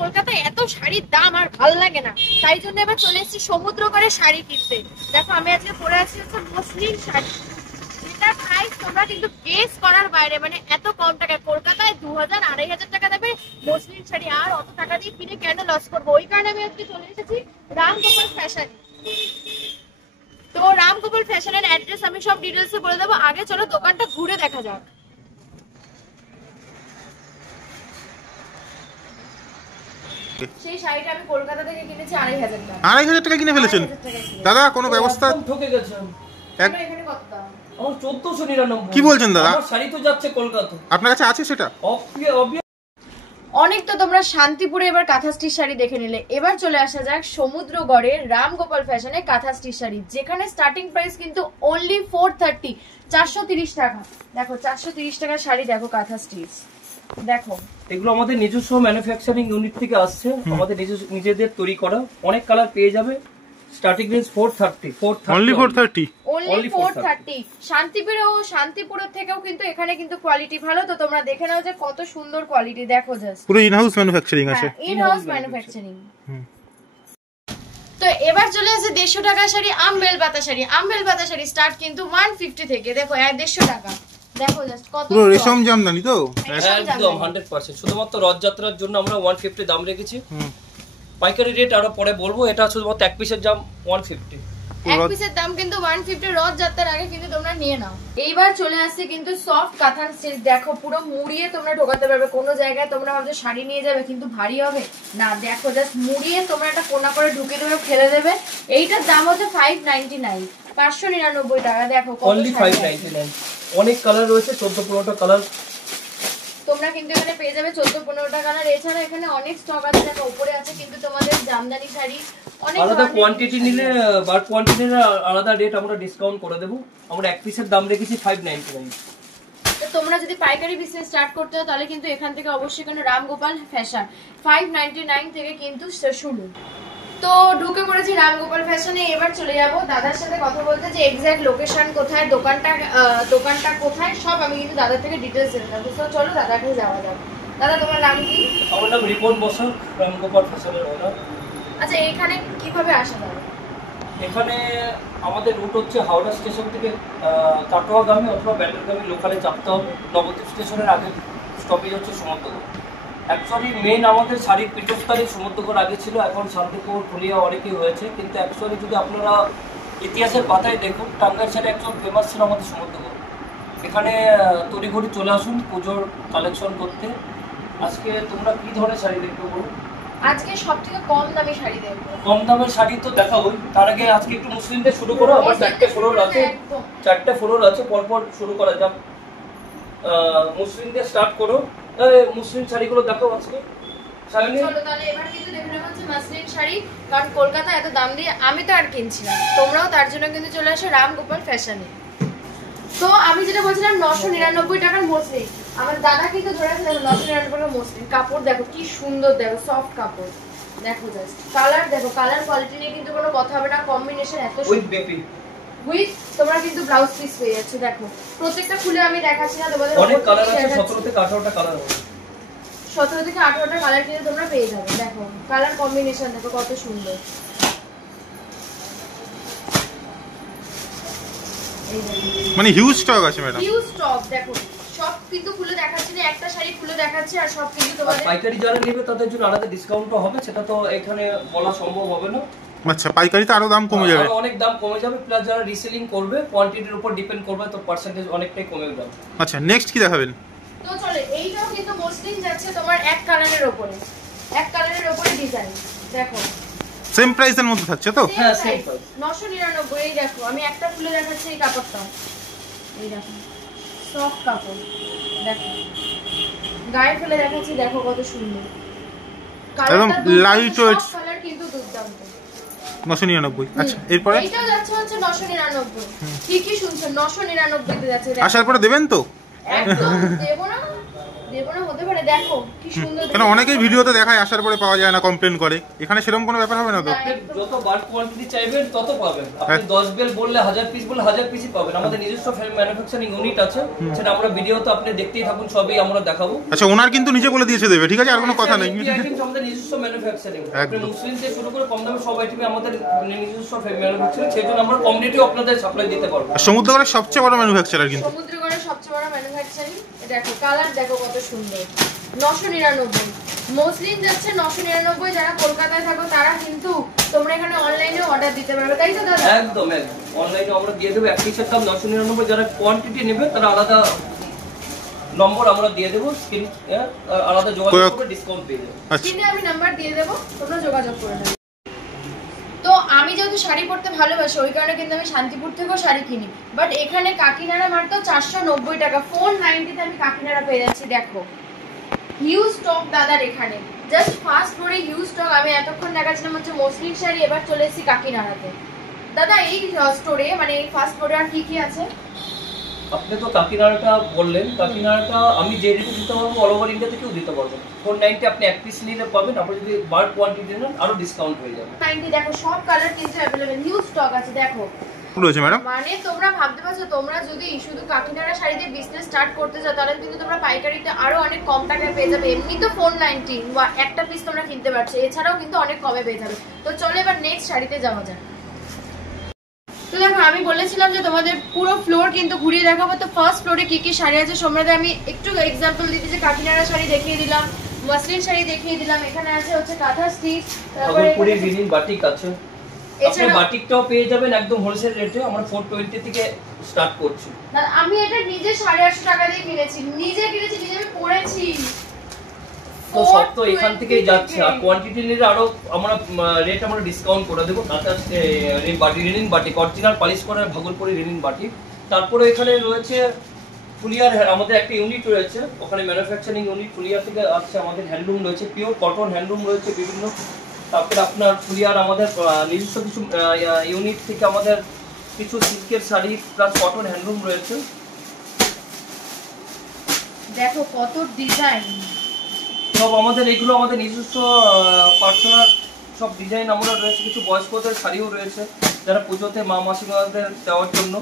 কলকাতায় এত শাড়ির দাম আর ভালো লাগে না, তাই জন্য এবার চলে এসেছি সমুদ্র করে শাড়ি কিনতে। দেখো আমি আজকে পরে আছি হচ্ছে মসলিন শাড়ি, যেটার প্রাইস তোমরা কিন্তু গেস করার বাইরে, মানে এত কম টাকায়। কলকাতায় 2000-2500 টাকা দেবে মসলিন শাড়ি, আর অত টাকা দিয়ে কিনে কেন লস করবো? ওই কারণে আমি আজকে চলে এসেছি রামগোপাল ফ্যাশন। তো রামগোপাল ফ্যাশনের অ্যাড্রেস আমি সব ডিটেলসে বলে দেবো, আগে চলো দোকানটা ঘুরে দেখা যাক। সেই শাড়িটা আমি কলকাতা থেকে কিনেছি 2500 টাকা। 2500 টাকা কিনে ফেলেছেন দাদা? কোনো ব্যবস্থা? ঠকে গেছেন। এখানে কত দাম? আমার 1499। কি বলছেন দাদা? আমার শাড়ি তো যাচ্ছে কলকাতা। আপনার কাছে আছে সেটা? অনেক তো তোমরা শান্তিপুরে এবার কাঁথা স্টিচ শাড়ি দেখে নিলে, এবার চলে আসা যাক সমুদ্রগড়ের রামগোপাল ফ্যাশনে কাঁথা স্টিচ শাড়ি, যেখানে স্টার্টিং প্রাইস কিন্তু অনলি 430, 430 টাকা। দেখো 430 টাকার শাড়ি, দেখো কাঁথা স্টিচ। দেখো এগুলো আমাদের নিজস্ব ম্যানুফ্যাকচারিং ইউনিট থেকে আসছে, আমাদের নিজেদের তৈরি করা। অনেক কালার পেয়ে যাবে। Starting range 430 only 430 only 430। শান্তিপুরের থেকেও কিন্তু এখানে কিন্তু কোয়ালিটি ভালো, তো তোমরা দেখে নাও যে কত সুন্দর কোয়ালিটি। দেখো জাস্ট পুরো ইন হাউস ম্যানুফ্যাকচারিং আছে। In house manufacturing. তো এবার চলে আসে 150 টাকা শাড়ি, আমবেল পাতা শাড়ি। আমবেল পাতা শাড়ি স্টার্ট কিন্তু 150 থেকে। দেখো 150 টাকা। দেখো জাস্ট কত পুরো রেশম জামদানি তো একদম 100%। শুধুমাত্র রথযাত্রার জন্য আমরা 150 দাম রেখেছি। পাইকারি রেট আরো পরে বলবো। এটা শুধুমাত্র এক পিসের দাম 150। এক পিসের দাম কিন্তু 150। রথ যাত্রার আগে কিন্তু তোমরা নিয়ে নাও। এইবার চলে আসছে কিন্তু সফট কাঁথা সিল্ক। দেখো পুরো মুড়িয়ে তোমরা ঢোকাতে পারবে। কোনো জায়গায় তোমরা ভাবছো শাড়ি নিয়ে যাবে কিন্তু ভারী হবে না, দেখো জাস্ট মুড়িয়ে তোমরা একটা কোনা করে ঢুকে দেবে, ফেলে দেবে। এইটার দাম হচ্ছে 599, 599 টাকা। দেখো অনলি 599। অনেক কালার রয়েছে, 14-15টা কালার তোমরা কিন্তু এখানে পেয়ে যাবে। 14-15টা কালার। এছাড়া এখানে অনেক স্টক আছে। দেখো উপরে আছে কিন্তু তোমাদের জামদানি শাড়ি। আলাদা কোয়ান্টিটি নিলে বার কোয়ান্টিটির আলাদা রেট আমরা ডিসকাউন্ট করে দেব। আমরা এক পিসের দাম রেখেছি 599। তো তোমরা যদি পাইকারি বিজনেস স্টার্ট করতে চাও তাহলে কিন্তু এখান থেকে অবশ্যই কোনো রামগোপাল ফ্যাশন 599 থেকে কিন্তু শুরু। তো ঢুকে পড়েছি রামগোপাল ফ্যাশনে। এবার চলে যাব দাদার সাথে কথা বলতে, যে এক্স্যাক্ট লোকেশন কোথায়, দোকানটা কোথায়, সব আমি কিন্তু দাদার থেকে ডিটেইলস জেনে নেব। তো চলো দাদাকে যাওয়া যাক। দাদা তোমার নাম কি? আমার নাম রিপন বসাক, রামগোপাল ফ্যাশনের ওনার। আচ্ছা এখানে কিভাবে আসা যাবে? এখানে আমাদের রুট হচ্ছে হাওড়া স্টেশন থেকে কাটোয়াগামী অথবা ব্যান্ডেলগামী লোকালে চাপতে হবে। নবদ্বীপ স্টেশনের আগে স্টপেজ হচ্ছে সমুদ্রগড়। অ্যাকচুয়ালি মেন আমাদের শাড়ির পীঠস্থানী সমুদ্রগড় আগে ছিল, এখন শান্তিপুর ফুলিয়া অনেকেই হয়েছে। কিন্তু অ্যাকচুয়ালি যদি আপনারা ইতিহাসের পাতায় দেখুন, টাঙ্গাইল শাড়ি একদম ফেমাস ছিল আমাদের সমুদ্রগড়। এখানে তড়িঘড়ি চলে আসুন পুজোর কালেকশন করতে। আজকে তোমরা কি ধরনের শাড়ি দেখবে বলুন? আজকে সবথেকে কম দামি শাড়ি দেখবো। কম দামের শাড়ি তো দেখাবো, তার আগে আজকে একটু মুসলিমদের শুরু করো। আমার 4টে ফ্লোর আছে, 4টে ফ্লোর আছে, পরপর শুরু করা যাক। মুসলিমদের স্টার্ট করো। মুসলিম শাড়িগুলো দেখো আজকে। চলো তাহলে এবার কিন্তু দেখে নেওয়া হচ্ছে মাসলিন শাড়ি, কারণ কলকাতা এত দাম দিয়ে আমি তো আর কিনছি না, তোমরাও তার জন্য কিন্তু চলে আসো রামগোপাল ফ্যাশনে। তো আমি যেটা বলছিলাম 999 টাকার মসলিন, আমার দাদা কিন্তু ধরে আছে 999 টাকার মসলিন। কাপড় দেখো কি সুন্দর, দেখো সফট কাপড়। দেখো জাস্ট কালার, দেখো কালার কোয়ালিটি নিয়ে কিন্তু কোনো কথা হবে না। কম্বিনেশন এত সুন্দর উইথ তোমরা কিন্তু ব্লাউজ পিস পেয়ে যাচ্ছে। দেখো প্রত্যেকটা খুলে আমি দেখাচ্ছি না তোমাদের, অনেক কালার আছে, 17 থেকে 18টা কালার হবে। 17 থেকে 18টা কালার কিন্তু তোমরা পেয়ে যাবে। দেখো কালার কম্বিনেশন দেখো কত সুন্দর। মানে হিউজ স্টক আছে ম্যাডাম, হিউজ স্টক। দেখো সব কিন্তু খুলে দেখাচ্ছি না, একটা শাড়ি খুলে দেখাচ্ছি, আর সব কিন্তু তোমাদের পাইকারি যারা নেবে তাদের জন্য আলাদা ডিসকাউন্টও হবে, সেটা তো এখানে বলা সম্ভব হবে না। আচ্ছা পাইকারিতে আরো দাম কমে যাবে? অনেক দাম কমে যাবে, প্লাস যারা রিসেলিং করবে কোয়ান্টিটির উপর ডিপেন্ড করবে, তো পার্সেন্টেজ অনেকটাই কমে যাবে। আচ্ছা নেক্সট কি দেখাবেন? তো চলে এইটাও কিন্তু মসলিন যাচ্ছে তোমার এক কালারের উপরে, এক কালারের উপরে ডিজাইন। দেখো সেম প্রাইসের মধ্যে থাকছে তো? হ্যাঁ সেম প্রাইস 999। এই দেখো আমি একটা খুলে দেখাচ্ছি, এই কাপড়টা এই দেখো সফট কাপড়। দেখো গায়ে ফেলে দেখাচ্ছি, দেখো কত সুন্দর একদম লাইট ওয়েট কালার, কিন্তু দুর্দান্ত। 999। আচ্ছা এরপরে এইটাও যাচ্ছে হচ্ছে 999। ঠিকই শুনছেন 999 তে যাচ্ছে। আসার পরে দেবেন তো? একদম দেব না, দেবো না হতে পারে, দেখো কি সুন্দর। কেন অনেকেই ভিডিওতে দেখায় আসার পরে পাওয়া যায় না, কমপ্লেন করে, এখানে সেরকম কোনো ব্যাপার হবে না তো? আপনি যত বাল্ক কোয়ান্টিটি চাইবেন তত পাবেন। আপনি 10 বেল বললে 1000 পিস বললে 1000 পিসই পাবেন। আমাদের নিজস্ব ম্যানুফ্যাকচারিং ইউনিট আছে, সেটা আমরা ভিডিওতে আপনি দেখতেই থাকুন, সবই আমরা দেখাবো। আচ্ছা, ওনার কিন্তু নিজে বলে দিয়েছে দেবে, ঠিক আছে, আর কোনো কথা নেই। আমাদের নিজস্ব ম্যানুফ্যাকচারিং, আপনি মুসলিম থেকে শুরু করে কম দামে সব আইটেমে আমাদের নিজস্ব ম্যানুফ্যাকচারিং, সেজন্য আমরা কম রেটেও আপনাদের সাপ্লাই দিতে পারবো। সমুদ্রগড়ের সবচেয়ে বড় ম্যানুফ্যাকচারার কিন্তু। সমুদ্রগড়ের সবচেয়ে বড় ম্যানুফ্যাকচারিং। দেখো কালার দেখো কত সুন্দর। 999 মসলিন যাচ্ছে 999। যারা কলকাতায় থাকো তারা কিন্তু তোমরা এখানে অনলাইনে অর্ডার দিতে পারবে, তাই তো দাদা? একদম একদম অনলাইনে আমরা দিয়ে দেবো। এক পিসের দাম 999। যারা কোয়ান্টিটি নেবে তারা আলাদা নম্বর আমরা দিয়ে দেবো, স্ক্রিন আলাদা যোগাযোগ করে ডিসকাউন্ট পেয়ে যাবে। স্ক্রিনে আমি নাম্বার দিয়ে দেবো, তোমরা যোগাযোগ করে নেবে। তো আমি যেহেতু শাড়ি পরতে ভালোবাসি ওই কারণে কিন্তু আমি শান্তিপুর থেকেও শাড়ি কিনি, বাট এখানে কাকিনাড়া মাত্র 490 টাকা 490 তে আমি কাকিনাড়া পেয়ে যাচ্ছি। দেখো হিউজ স্টক দাদার এখানে, জাস্ট ফার্স্ট ফ্লোরে হিউজ স্টক। আমি এতক্ষণ দেখাচ্ছিলাম হচ্ছে মসলিন শাড়ি, এবার চলে এসেছি কাকিনাড়াতে। দাদা এই স্টোরে মানে এই ফার্স্ট ফ্লোরে আর কি কি আছে? আপনি তো কাকিনাড়াটা বললেন, কাকিনাড়াটা আমি যে রেটে দিতে পারবো অল ওভার ইন্ডিয়া থেকেও দিতে পারবো। 490 আপনি এক পিস নিলে পাবেন, আপনি যদি বাল্ক কোয়ান্টিটি নেন আরো ডিসকাউন্ট হয়ে যাবে। 90 দেখো সব কালার কিন্তু अवेलेबल, হিউজ স্টক আছে। দেখো রয়েছে ম্যাডাম, মানে তোমরা ভাবতে পারছো তোমরা যদি শুধু কাকিনাড়া শাড়ি দিয়ে বিজনেস স্টার্ট করতে চাও তাহলে কিন্তু তোমরা পাইকারিতে আরো অনেক কম টাকায় পেয়ে যাবে। এমনি তো 490 বা একটা পিস তোমরা কিনতে পারছো, এছাড়াও কিন্তু অনেক কমে পেয়ে যাবে। তো চলো এবার নেক্সট শাড়িতে যাওয়া যাক। তো দেখো আমি বলেছিলাম যে তোমাদের পুরো ফ্লোর কিন্তু ঘুরিয়ে দেখাবো। তো ফার্স্ট ফ্লোরে কি কি শাড়ি আছে সোমরাতে আমি একটু এক্সাম্পল দিতে, যে কাকিনাড়া শাড়ি দেখিয়ে দিলাম, মসলিন শাড়ি দেখিয়ে দিলাম, এখানে আছে হচ্ছে কাঁথা স্টিচ, তারপরে পুরি লিনিন বাটিক আছে। আপনি বাটিকটাও পেয়ে যাবেন একদম হোলসেল রেটে, আমরা 420 থেকে স্টার্ট করছি। আমি এটা নিজে 850 টাকা দিয়ে কিনেছি, নিজে কিনেছি, নিজে আমি পরেছি। তো সব তো এখান থেকেই যাচ্ছে, আর কোয়ান্টিটি নিলে আরো আমরা রেট আমরা ডিসকাউন্ট করে দেবো। কাঁথা বাটি লিনিন বাটিক অরিজিনাল পলিশ করা ভাগলপুরি লিনিন বাটিক। তারপরে এখানে রয়েছে ফুলিয়ার, আমাদের একটা ইউনিট রয়েছে ওখানে ম্যানুফ্যাকচারিং ইউনিট। ফুলিয়ার থেকে আসছে আমাদের হ্যান্ডলুম রয়েছে, পিওর কটন হ্যান্ডলুম রয়েছে বিভিন্ন। তারপরে আপনার ফুলিয়ার আমাদের নিজস্ব কিছু ইউনিট থেকে আমাদের কিছু সিল্কের শাড়ি প্লাস কটন হ্যান্ডলুম রয়েছে। দেখো কত ডিজাইন, সব আমাদের এগুলো আমাদের নিজস্ব পার্সোনাল সব ডিজাইন আমরা রয়েছে। কিছু বয়স্কদের শাড়িও রয়েছে যারা পুজোতে মা মাসিমাদের দেওয়ার জন্য।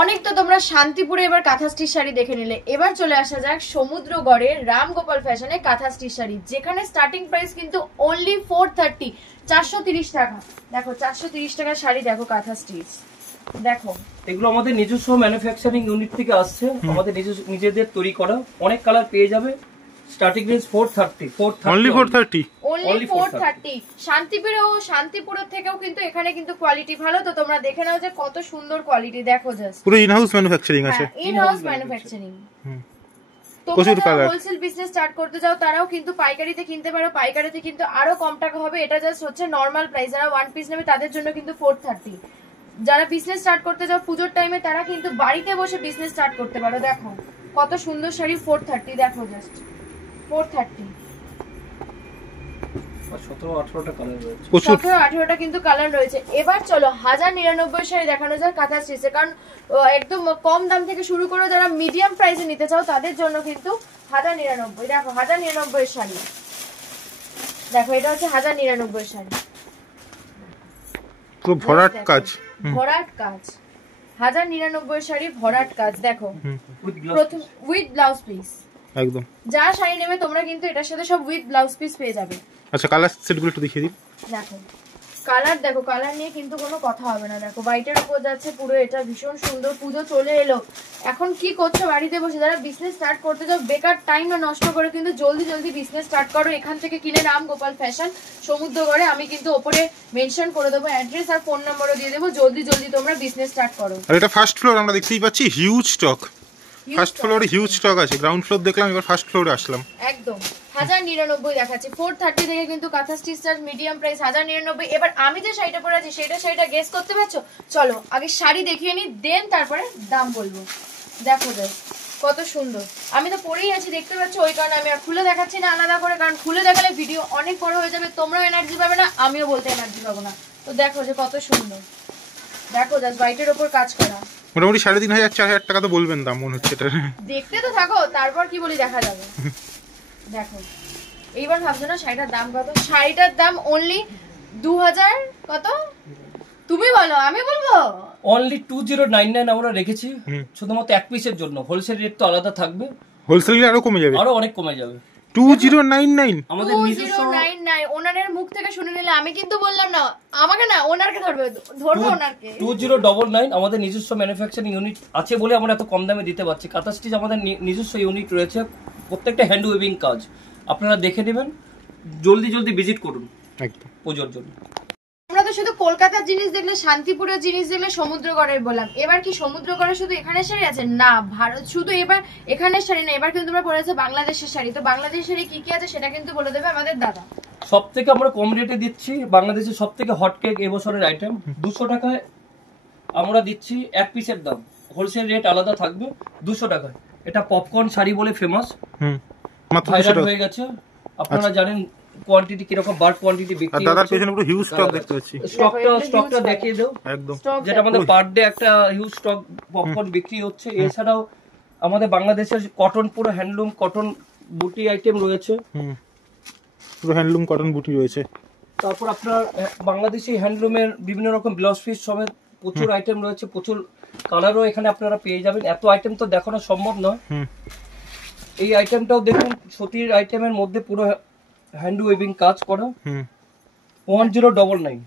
অনেক তো তোমরা শান্তিপুরে এবার কাঁথা স্টিচ শাড়ি দেখে নিলে, এবার চলে আসা যাক সমুদ্রগড়ের রামগোপাল ফ্যাশনে কাঁথা স্টিচ শাড়ি, যেখানে স্টার্টিং প্রাইস কিন্তু অনলি 430 430 টাকা। দেখো 430 টাকার শাড়ি, দেখো কাঁথা স্টিচ। দেখো এগুলো আমাদের নিজস্ব ম্যানুফ্যাকচারিং ইউনিট থেকে আসছে, আমাদের নিজেদের তৈরি করা। অনেক কালার পেয়ে যাবে। Starting range 430 only 430 only 430। শান্তিপুরের থেকেও কিন্তু এখানে কিন্তু কোয়ালিটি ভালো। তো তোমরা দেখে নাও যে কত সুন্দর কোয়ালিটি, দেখো জাস্ট পুরো ইন হাউস ম্যানুফ্যাকচারিং আছে। In house manufacturing. প্রচুর কালার। হোলসেল বিজনেস স্টার্ট করতে যাও তারাও কিন্তু পাইকারিতে কিনতে পারো, পাইকারিতে কিন্তু আরো কম টাকা হবে। এটা জাস্ট হচ্ছে নরমাল প্রাইস, যারা ওয়ান পিস নেবে তাদের জন্য কিন্তু 430। যারা বিজনেস স্টার্ট করতে যাও পুজোর টাইমে তারা কিন্তু বাড়িতে বসে বিজনেস স্টার্ট করতে পারো। দেখো কত সুন্দর শাড়ি 430, দেখো জাস্ট 430। 17-18টা কালার রয়েছে, 17-18টা কিন্তু কালার রয়েছে। এবার চলো 1099 শাড়ি দেখানো যায় কাঁথা স্টিচে, কারণ একদম কম দাম থেকে শুরু করে যারা মিডিয়াম প্রাইসে নিতে চাও তাদের জন্য কিন্তু 1099। দেখো 1099 শাড়ি, দেখো এটা হচ্ছে 1099 শাড়ি, খুব ভরাট কাজ, ভরাট কাজ। 1099 শাড়ি ভরাট কাজ। দেখো প্রথম উইথ ব্লাউজ পিস, একদম যা শাড়ি নেবে তোমরা কিন্তু এটার সাথে সব উইথ ব্লাউজ পিস পেয়ে যাবে। আচ্ছা কালার সেটগুলো একটু দেখিয়ে দিন। দেখো কালার, দেখো কালার নিয়ে কিন্তু কোনো কথা হবে না। দেখো হোয়াইটের উপর যাচ্ছে পুরো, এটা ভীষণ সুন্দর। পুজো চলে এলো, এখন কি করছো বাড়িতে বসে? যারা বিজনেস স্টার্ট করতে যাও বেকার টাইম না নষ্ট করে কিন্তু জলদি জলদি বিজনেস স্টার্ট করো। এখান থেকে কিনে রামগোপাল ফ্যাশন সমুদ্রগড়ে, আমি কিন্তু ওপরে মেনশন করে দেবো অ্যাড্রেস আর ফোন নাম্বারও দিয়ে দেবো। জলদি জলদি তোমরা বিজনেস স্টার্ট করো। আর এটা ফার্স্ট ফ্লোর, আমরা দেখতেই পাচ্ছি হিউজ স্টক। ফার্স্ট ফ্লোরে হিউজ স্টক আছে, গ্রাউন্ড ফ্লোর দেখলাম, এবার ফার্স্ট ফ্লোরে আসলাম। একদম 1099 দেখাচ্ছি। 430 থেকে কিন্তু কাঁথা স্টিচ মিডিয়াম প্রাইস 1099। এবার আমি যে শাড়িটা পরে আছি শাড়িটা গেস করতে পারছো? চলো আগে শাড়ি দেখিয়ে নি, দেন তারপরে দাম বলবো। দেখো জাস্ট কত সুন্দর। আমি তো পরেই আছি দেখতে পাচ্ছ, ওই কারণে আমি আর খুলে দেখাচ্ছি না আলাদা করে, কারণ খুলে দেখালে ভিডিও অনেক বড় হয়ে যাবে, তোমরাও এনার্জি পাবে না, আমিও বলতে এনার্জি পাবো না। তো দেখো যে কত সুন্দর, দেখো জাস্ট হোয়াইটের ওপর কাজ করা, মোটামুটি 3500 4000 টাকা তো বলবেন দাম মনে হচ্ছে এটা। দেখতে তো থাকো, তারপর কি বলি দেখা যাবে। দেখো এইবার ভাবছো না শাড়িটার দাম কত? শাড়িটার দাম অনলি 2000 কত? তুমি বলো আমি বলবো? অনলি 2099 আমরা রেখেছি শুধুমাত্র এক পিসের জন্য। হোলসেল রেট তো আলাদা থাকবে, হোলসেলে আরো কমে যাবে, আরো অনেক কমে যাবে। 2099 আমাদের নিজস্ব 2099 ওনারের মুখ থেকে শুনে নিলে, আমি কিন্তু বললাম না, আমাকে না ওনারকে ধরবে, ধরবো ওনারকে। 2099 আমাদের নিজস্ব ম্যানুফ্যাকচারিং ইউনিট আছে বলে আমরা এত কম দামে দিতে পারছি। কাঁথা স্টিচ আমাদের নিজস্ব ইউনিট রয়েছে, প্রত্যেকটা হ্যান্ড ওয়েভিং কাজ। আপনারা দেখে নেবেন, জলদি জলদি ভিজিট করুন একদম পুজোর জন্য। আমরা তো শুধু কলকাতার জিনিস দেখলে, শান্তিপুরের জিনিস দেখলে সমুদ্রগড়ের বললাম। এবার কি সমুদ্রগড়ে শুধু এখানের শাড়ি আছে? না, ভারত শুধু এবার এখানের শাড়ি না, এবার কিন্তু তোমরা পড়েছে বাংলাদেশের শাড়ি। তো বাংলাদেশের শাড়ি কি কি আছে সেটা কিন্তু বলে দেবে আমাদের দাদা। সব থেকে আমরা কম রেটে দিচ্ছি বাংলাদেশের সব থেকে হট কেক এবছরের আইটেম। 200 টাকায় আমরা দিচ্ছি এক পিসের দাম, হোলসেল রেট আলাদা থাকবে 200 টাকায়। এটা পপকর্ন শাড়ি বলে ফেমাস, মাত্র 200 ভাইরাল টাকা। হয়ে গেছে। আপনারা জানেন কোয়ান্টিটি কিরকম, বাল্ক কোয়ান্টিটি আর বিক্রি দাদার হচ্ছে। পেছনে পুরো হিউজ স্টক দেখতে পাচ্ছি। স্টকটা দেখিয়ে দাও, একদম যেটা আমাদের পার ডে একটা হিউজ স্টক পপকর্ন বিক্রি হচ্ছে। এছাড়াও আমাদের বাংলাদেশের কটন, পুরো হ্যান্ডলুম কটন বুটি আইটেম রয়েছে। পুরো হ্যান্ডলুম কটন বুটি রয়েছে। তারপর আপনার বাংলাদেশি হ্যান্ডলুমের বিভিন্ন রকম ব্লাউজ পিস সমেত প্রচুর আইটেম রয়েছে, প্রচুর কালারও এখানে আপনারা পেয়ে যাবেন। এত আইটেম তো দেখানো সম্ভব নয়। এই আইটেমটাও দেখুন, সুতির আইটেমের মধ্যে পুরো হ্যান্ড ওয়েভিং কাজ করা। 1099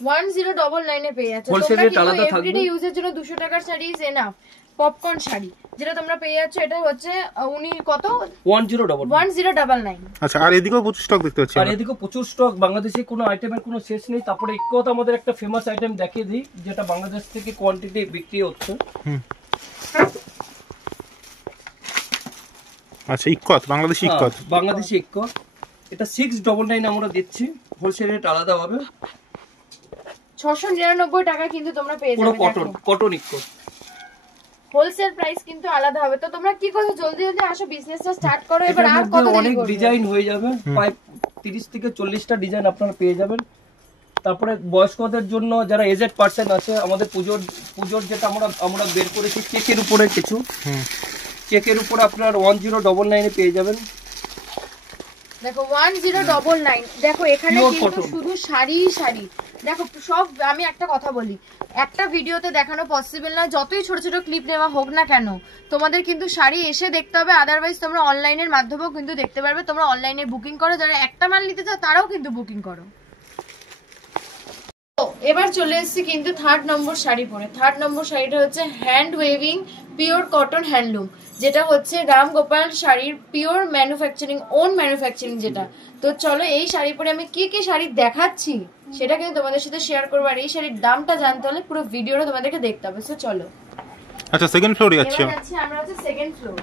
1099 এ পেয়ে যাচ্ছে। হোলসেল তোমরা রেট কিন্তু আলাদা থাকবে। এভরিডে ইউজের জন্য 200 টাকার sari is enough. Popcorn sari যেটা তোমরা পেয়ে যাচ্ছ, এটা হচ্ছে উনি কত? 1099। আচ্ছা, আর এদিকেও প্রচুর স্টক দেখতে পাচ্ছি। আর এদিকে প্রচুর স্টক, বাংলাদেশে কোনো আইটেমের কোনো শেষ নেই। তারপরে ইকোত আমাদের একটা ফেমাস আইটেম দেখিয়ে দিই, যেটা বাংলাদেশ থেকে কোয়ান্টিটি বিক্রি হচ্ছে। আচ্ছা, ইক্কত, বাংলাদেশি ইক্কত। বাংলাদেশি ইকোত, এটা 699 আমরা দিচ্ছি, হোলসেল রেট আলাদা হবে। 699 টাকা কিন্তু তোমরা পেয়ে পুরো যাবে। কটন, কটন ইকোত, হোলসেল প্রাইস কিন্তু আলাদা হবে। তো তোমরা কি করছো, জলদি জলদি আসো, বিজনেসটা স্টার্ট করো। এবার আর কত দেরি অনেক করবে? ডিজাইন হয়ে যাবে, প্রায় 30 থেকে 40টা ডিজাইন আপনারা পেয়ে যাবেন। তারপরে বয়স্কদের জন্য যারা এজেড পার্সন আছে, আমাদের পুজোর যেটা আমরা বের করেছি চেকের উপরে কিছু, চেকের উপরে আপনার 1099 এ পেয়ে যাবেন। দেখো 1099। দেখো এখানে Pure কিন্তু cotton। শুধু শাড়ি শাড়ি। দেখো সব, আমি একটা কথা বলি, একটা ভিডিওতে দেখানো পসিবল না, যতই ছোট ছোট ক্লিপ নেওয়া হোক না কেন, তোমাদের কিন্তু শাড়ি এসে দেখতে হবে। আদারওয়াইজ তোমরা অনলাইনের মাধ্যমেও কিন্তু দেখতে পারবে। তোমরা অনলাইনে বুকিং করো, যারা একটা মাল নিতে চাও তারাও কিন্তু বুকিং করো। এবার চলে এসেছি কিন্তু 3rd নম্বর শাড়ি পরে। 3rd নম্বর শাড়িটা হচ্ছে hand waving pure cotton handloom, যেটা হচ্ছে রামগোপাল শাড়ির পিওর ম্যানুফ্যাকচারিং, ওন ম্যানুফ্যাকচারিং যেটা। তো চলো এই শাড়ি পরে আমি কি কি শাড়ি দেখাচ্ছি সেটা কিন্তু তোমাদের সাথে শেয়ার করবো। আর এই শাড়ির দামটা জানতে হলে পুরো ভিডিওটা তোমাদেরকে দেখতে হবে। সো চলো। আচ্ছা, সেকেন্ড ফ্লোরে যাচ্ছি এবার যাচ্ছি আমরা হচ্ছে সেকেন্ড ফ্লোর।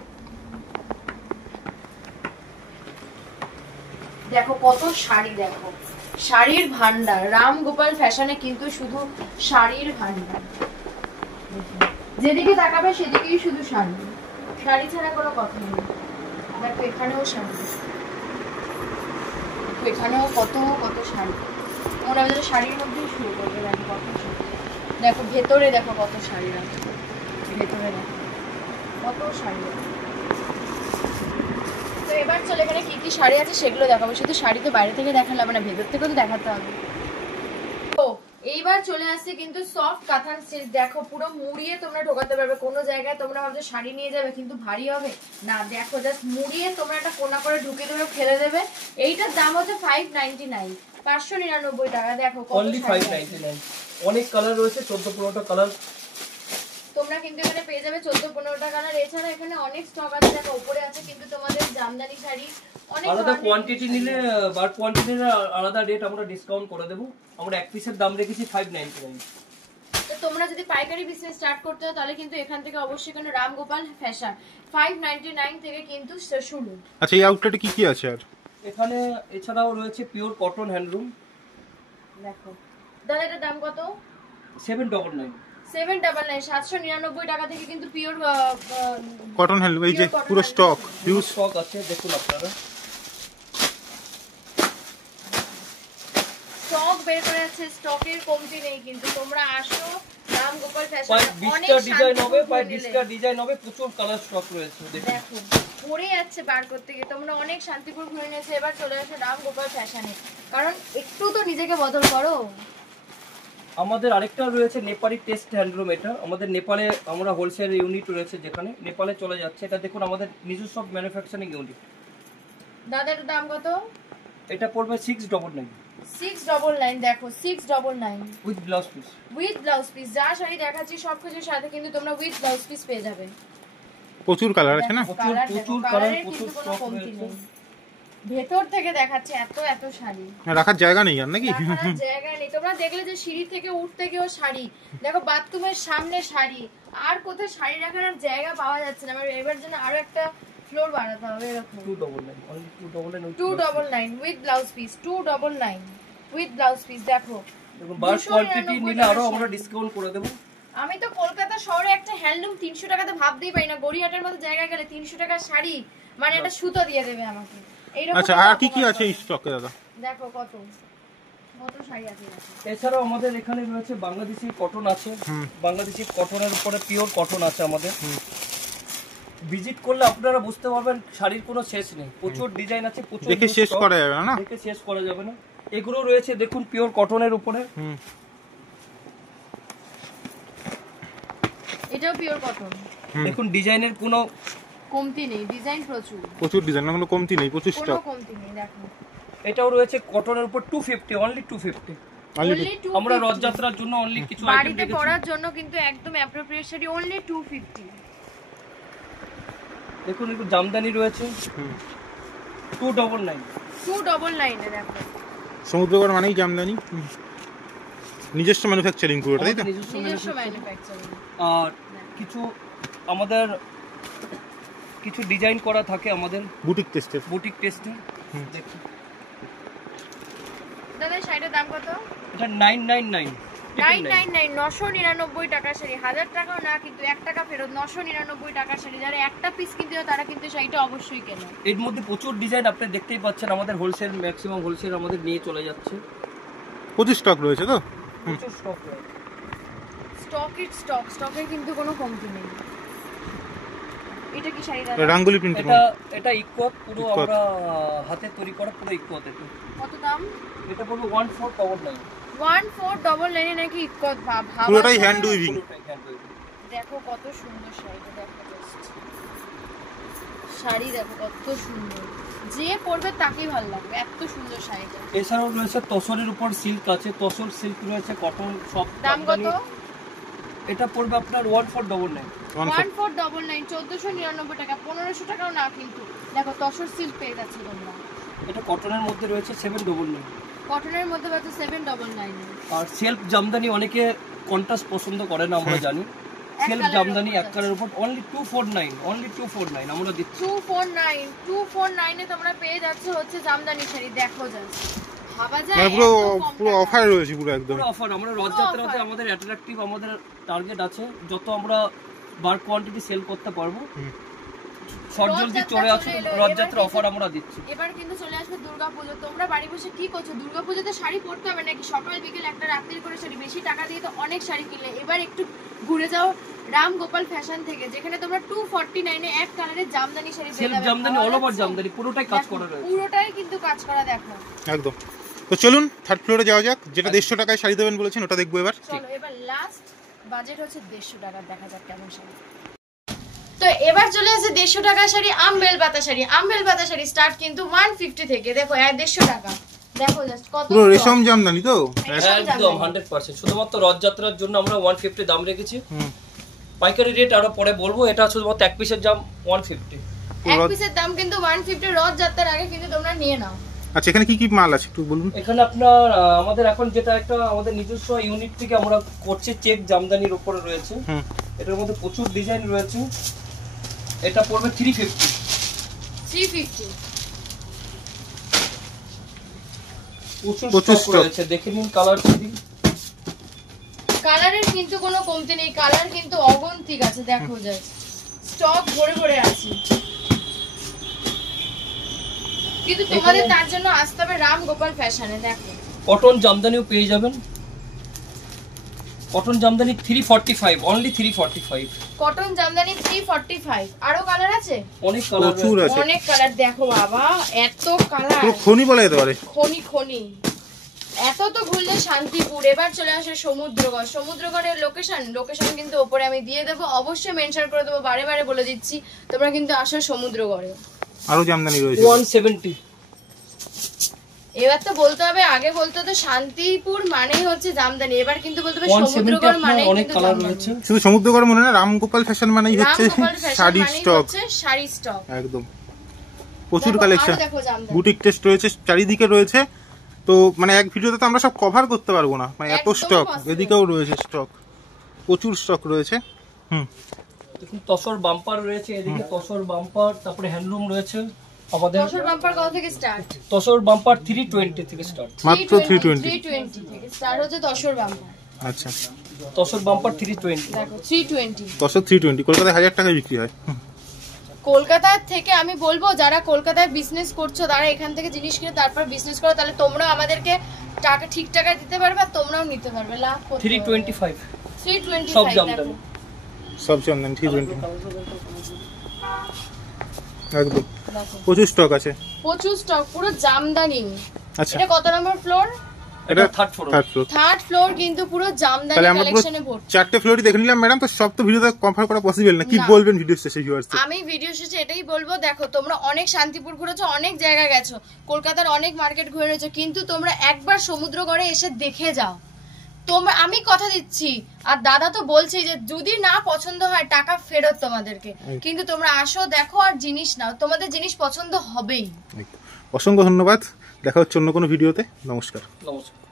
দেখো কত শাড়ি, দেখো শাড়ির ভান্ডার। রামগোপাল ফ্যাশনে কিন্তু শুধু শাড়ির ভান্ডার, যেদিকে তাকাবে সেদিকেই শুধু শাড়ি, শাড়ি ছাড়া কোনো কথা নেই। দেখো এখানেও শাড়ি, এখানেও কত কত শাড়ি। মনে হয় শাড়ির মধ্যেই শুরু করবে। দেখো কত শাড়ি, দেখো ভেতরে দেখো কত শাড়ি আছে, ভেতরে দেখো কত শাড়ি আছে। তো এবার চলে এখানে কি কি শাড়ি আছে সেগুলো দেখাবো। শুধু শাড়ি তো বাইরে থেকে দেখালে হবে না, ভেতর থেকেও তো দেখাতে হবে। তো এইবার চলে আসছে কিন্তু সফট কাঁথান স্টিচ। দেখো পুরো মুড়িয়ে তোমরা ঢোকাতে পারবে। কোনো জায়গায় তোমরা ভাবছো শাড়ি নিয়ে যাবে কিন্তু ভারী হবে না, দেখো জাস্ট মুড়িয়ে তোমরা একটা কোনা করে ঢুকে দেবে, ফেলে দেবে। এইটার দাম হচ্ছে 599, 599 টাকা। দেখো অনলি 599। অনেক কালার রয়েছে, 14-15টা কালার তোমরা কিন্তু এখানে পেয়ে যাবে, 14-15টা কালার। এছাড়া এখানে অনেক স্টক আছে। দেখো উপরে আছে কিন্তু তোমাদের জামদানি শাড়ি, অনেক আলাদা কোয়ান্টিটি নিলে বার কোয়ান্টিটির আলাদা রেট আমরা ডিসকাউন্ট করে দেব। আমরা এক পিসের দাম রেখেছি 599। তো তোমরা যদি পাইকারি বিজনেস স্টার্ট করতে চাও তাহলে কিন্তু এখান থেকে অবশ্যই কোনো রামগোপাল ফ্যাশন 599 থেকে কিন্তু শুরু। আচ্ছা, এই আউটলেটে কি কি আছে আর? এখানে এছাড়াও রয়েছে পিওর কটন হ্যান্ডলুম। দেখো দাদা এটার দাম কত? 799। 799, 799 টাকা থেকে কিন্তু পিওর কটন হ্যান্ডলুম। এই যে পুরো স্টক, হিউজ স্টক আছে, দেখুন আপনারা। স্টক বের করে আছে, স্টকের কমতি নেই কিন্তু। তোমরা আসো, রাম গোপাল ফ্যাশন প্রায় অনেক 20টা ডিজাইন হবে, শান্তিপূর্ণ প্রায় নিলে। 20টা ডিজাইন হবে, প্রচুর কালার স্টক রয়েছে দেখুন। দেখো পড়ে যাচ্ছে বার করতে গিয়ে। তোমরা অনেক শান্তিপুর ঘুরে নিয়েছে, এবার চলে আসো রাম গোপাল ফ্যাশনে, কারণ একটু তো নিজেকে বদল করো। আমাদের আরেকটা রয়েছে নেপালি টেস্ট হ্যান্ডলুম। এটা আমাদের নেপালে আমরা হোলসেল ইউনিট রয়েছে, যেখানে নেপালে চলে যাচ্ছে। এটা দেখুন আমাদের নিজস্ব ম্যানুফ্যাকচারিং ইউনিট। দাদার দাম কত? এটা পড়বে 699 699। দেখো 699 with blouse piece. With blouse piece. যা শাড়ি দেখাচ্ছি সবকিছুর সাথে কিন্তু তোমরা উইথ ব্লাউজ পিস পেয়ে যাবে। প্রচুর কালার আছে না? প্রচুর প্রচুর কালার, প্রচুর স্টক রয়েছে। ভেতর থেকে দেখাচ্ছে এত এত শাড়ি, রাখার জায়গা নেই আর নাকি? রাখার জায়গা নেই। তোমরা দেখলে যে সিঁড়ি থেকে উঠতে গিয়েও শাড়ি, দেখো বাথরুমের সামনে শাড়ি, আর কোথায় শাড়ি রাখার আর জায়গা পাওয়া যাচ্ছে না। আমার এবার জন্য আরো একটা ফ্লোর বানাতে হবে এরকম। 299 only 299 299 with blouse piece. 299 with blouse piece. দেখো দেখুন বাস কোয়ান্টিটি নিলে আরো আমরা ডিসকাউন্ট করে দেব। আমি তো কলকাতা শহরে একটা হ্যান্ডলুম 300 টাকাতে ভাবতেই পারি না। গড়িয়াহাটের মতো জায়গায় গেলে 300 টাকার শাড়ি মানে একটা সুতো দিয়ে দেবে আমাকে। এইরকম আচ্ছা, আর কি কি আছে এই স্টকে দাদা? দেখো কত কত শাড়ি আছে দেখো। এছাড়াও আমাদের এখানে রয়েছে বাংলাদেশি কটন আছে। বাংলাদেশি কটনের উপরে পিওর কটন আছে আমাদের। ভিজিট করলে আপনারা বুঝতে পারবেন শাড়ির কোনো শেষ নেই। প্রচুর ডিজাইন আছে, প্রচুর দেখে শেষ করা যাবে না। দেখে শেষ করা যাবে না। এগুলো রয়েছে দেখুন পিওর কটনের উপরে। এটাও পিওর কটন। দেখুন ডিজাইনের কোনো কমতি নেই, ডিজাইন প্রচুর। প্রচুর ডিজাইন, কোনো কমতি নেই, প্রচুর কোনো স্টক। কমতি নেই দেখো। এটাও রয়েছে কটনের উপর 250 অনলি 250। Only 250 আমরা রথযাত্রার জন্য অনলি কিছু আইটেম বাড়িতে রেখেছি। পরার জন্য কিন্তু একদম অ্যাপ্রোপ্রিয়েট শাড়ি অনলি 250। দেখুন একটু জামদানি রয়েছে 299। 299 এ দেখো। সমুদ্রগড় মানেই জামদানি। নিজস্ব ম্যানুফ্যাকচারিং পুরোটা, তাই তো? নিজস্ব ম্যানুফ্যাকচারিং। আর কিছু আমাদের কিছু ডিজাইন করা থাকে আমাদের বুটিক টেস্টের। বুটিক টেস্টে। দেখুন দাদা শাড়িটার দাম কত? এটা 999। 999 999 টাকা শাড়ি। 1000 টাকাও না কিন্তু 1 টাকা ফেরত। 999 টাকা শাড়ি। যারা একটা পিস কিনতে হয় তারা কিন্তু শাড়িটা অবশ্যই কেনে। এর মধ্যে প্রচুর ডিজাইন আপনি দেখতেই পাচ্ছেন। আমাদের হোলসেল ম্যাক্সিমাম হোলসেল আমাদের নিয়ে চলে যাচ্ছে। প্রচুর স্টক রয়েছে তো? প্রচুর স্টক রয়েছে। স্টকের কিন্তু কোনো কমতি নেই। এটা কি শাড়ি দাদা? রাঙ্গুলি প্রিন্ট। এটা ইকুয়াত পুরো আমরা হাতে তৈরি করা, পুরো ইকুয়াত। এটা কত দাম? এটা বলবো 1499। 1499 এ নাকি ইকত ভাবা। পুরোটাই হ্যান্ড উইভিং। দেখো কত সুন্দর শাড়িটা, দেখো জাস্ট শাড়ি দেখো কত সুন্দর, যে পরবে তাকেই ভালো লাগবে, এত সুন্দর শাড়িটা। এছাড়াও রয়েছে তসরের উপর সিল্ক আছে, তসর সিল্ক রয়েছে, কটন সব। দাম কত? এটা পড়বে আপনার 1499। 1499 1499 টাকা। 1500 টাকাও না কিন্তু। দেখো তসর সিল্ক পেয়ে যাচ্ছে তোমরা। এটা কটনের মধ্যে রয়েছে 799। কটনের মধ্যে পাচ্ছ 799 এ। আর সেলফ জামদানি অনেকে কন্ট্রাস্ট পছন্দ করে না, আমরা জানি। সেলফ জামদানি এক কালারের উপর অনলি 249। অনলি 249 আমরা দিচ্ছি। 249 এ তোমরা পেয়ে যাচ্ছ হচ্ছে জামদানি শাড়ি। দেখো জাস্ট ভাবা যায় মানে পুরো পুরো অফার রয়েছে পুরো একদম। পুরো অফার। আমরা রথযাত্রাতে আমাদের অ্যাট্রাকটিভ আমাদের টার্গেট আছে, যত আমরা বার কোয়ান্টিটি সেল করতে পারবো। শর্ট জলদি চলে আসুন, রথযাত্রা অফার আমরা দিচ্ছি। এবার কিন্তু চলে আসবে দুর্গাপুজো। তোমরা বাড়ি বসে কি করছো? দুর্গাপুজোতে শাড়ি পরতে হবে নাকি? সকাল বিকেল একটা রাত্রি করে শাড়ি, বেশি টাকা দিয়ে তো অনেক শাড়ি কিনলে। এবার একটু ঘুরে যাও রাম গোপাল ফ্যাশন থেকে, যেখানে তোমরা 249 এ এক কালারের জামদানি শাড়ি পেয়ে সেলফ যাবে। জামদানি, অল ওভার জামদানি, পুরোটাই কাজ করা রয়েছে। পুরোটাই কিন্তু কাজ করা। দেখো একদম। তো চলুন থার্ড ফ্লোরে যাওয়া যাক। যেটা 150 টাকায় শাড়ি দেবেন বলেছেন ওটা দেখবো এবার। চলো এবার লাস্ট বাজেট হচ্ছে 150 টাকা। দেখা যাক কেমন শাড়ি। তো এবার চলে আসে 150 টাকা শাড়ি, আমবেল পাতা শাড়ি। আমবেল পাতা শাড়ি স্টার্ট কিন্তু 150 থেকে। দেখো 150 টাকা। দেখো জাস্ট কত পুরো রেশম জামদানি তো? একদম 100%। শুধুমাত্র রথযাত্রার জন্য আমরা 150 দাম রেখেছি। পাইকারি রেট আরো পরে বলবো। এটা শুধুমাত্র এক পিসের দাম 150। এক পিসের দাম কিন্তু 150। রথ যাত্রার আগে কিন্তু তোমরা নিয়ে নাও। আচ্ছা, এখানে কি কি মাল আছে একটু বলুন। এখানে আপনার আমাদের এখন যেটা একটা আমাদের নিজস্ব ইউনিট থেকে আমরা করছি, চেক জামদানির উপরে রয়েছে। এটার মধ্যে প্রচুর ডিজাইন রয়েছে। এটা পড়বে 350। 350 প্রচুর স্টক রয়েছে, দেখে নিন কালার যদি। কালারের কিন্তু কোনো কমতি নেই, কালার কিন্তু অগন্তিক আছে। দেখো জাস্ট স্টক ভরে ভরে আছে। কিন্তু তোমাদের তার জন্য আসতে হবে রাম গোপাল ফ্যাশনে। দেখো কটন জামদানিও পেয়ে যাবেন। Cotton Jamdani 345, only 345। Cotton Jamdani 345। আরো কালার আছে? অনেক কালার প্রচুর আছে, অনেক কালার। দেখো বাবা এত কালার, পুরো খনি বলা যেতে পারে। খনি এত তো ঘুরলে শান্তিপুর। এবার চলে আসে সমুদ্রগড়। সমুদ্রগড়ের লোকেশন কিন্তু ওপরে আমি দিয়ে দেবো, অবশ্যই মেনশন করে দেবো, বারে বারে বলে দিচ্ছি, তোমরা কিন্তু আসো সমুদ্রগড়ে। আরো জামদানি রয়েছে 170। এবার তো বলতে হবে, আগে বলতে হতো শান্তিপুর মানেই হচ্ছে জামদানি, এবার কিন্তু বলতে হবে সমুদ্রগড় মানে অনেক কিন্তু কালার জামদানি। রয়েছে। শুধু সমুদ্রগড় মনে না, রামগোপাল ফ্যাশন মানেই হচ্ছে রামগোপাল ফ্যাশন শাড়ি মানেই স্টক, হচ্ছে শাড়ি স্টক। একদম প্রচুর দেখো, কালেকশন, আরো দেখো জামদানি। বুটিক টেস্ট রয়েছে চারিদিকে রয়েছে। তো মানে এক ভিডিওতে তো আমরা সব কভার করতে পারবো না, মানে এত একদম স্টক। possible। এদিকেও রয়েছে স্টক, প্রচুর স্টক রয়েছে। দেখুন তসর বাম্পার রয়েছে, এদিকে তসর বাম্পার, তারপরে হ্যান্ডলুম রয়েছে আমাদের। তসর বাম্পার কত থেকে স্টার্ট? তসর বাম্পার 320 থেকে স্টার্ট। মাত্র 320। 320 থেকে স্টার্ট হচ্ছে তসর বাম্পার। আচ্ছা, তসর বাম্পার 320। দেখো 320। 320 কলকাতায় 1000 টাকায় বিক্রি হয়। কলকাতা থেকে আমি বলবো, যারা কলকাতায় বিজনেস করছো তারা এখান থেকে জিনিস কিনে তারপর বিজনেস করো, তাহলে তোমরাও আমাদেরকে টাকা ঠিক টাকা দিতে পারবে আর তোমরাও নিতে পারবে, লাভ করতে পারবে। 325 325 সব দেখো। জামদানি। সব জামদানি 320 একদম, দেখো প্রচুর স্টক আছে। প্রচুর স্টক, পুরো জামদানি। আচ্ছা, এটা কত নম্বর ফ্লোর? এটা third floor. Third floor. Third floor, কিন্তু পুরো জামদানি তাহলে আমরা পুরো কালেকশনে ভর্তি। 4টে ফ্লোরই দেখে নিলাম ম্যাডাম। তো সব তো ভিডিওতে কভার করা পসিবল না, কি না। বলবেন ভিডিও শেষে ভিউয়ার্সদের? আমি ভিডিও শেষে এটাই বলবো, দেখো তোমরা অনেক শান্তিপুর ঘুরেছো, অনেক জায়গায় গেছো, কলকাতার অনেক মার্কেট ঘুরে রয়েছো, কিন্তু তোমরা একবার সমুদ্রগড়ে এসে দেখে যাও। তোমরা, আমি কথা দিচ্ছি, আর দাদা তো বলছি যে যদি না পছন্দ হয় টাকা ফেরত তোমাদেরকে, কিন্তু তোমরা আসো, দেখো আর জিনিস নাও, তোমাদের জিনিস পছন্দ হবেই। অসংখ্য ধন্যবাদ, দেখা হচ্ছে অন্য কোনো ভিডিওতে। নমস্কার। নমস্কার।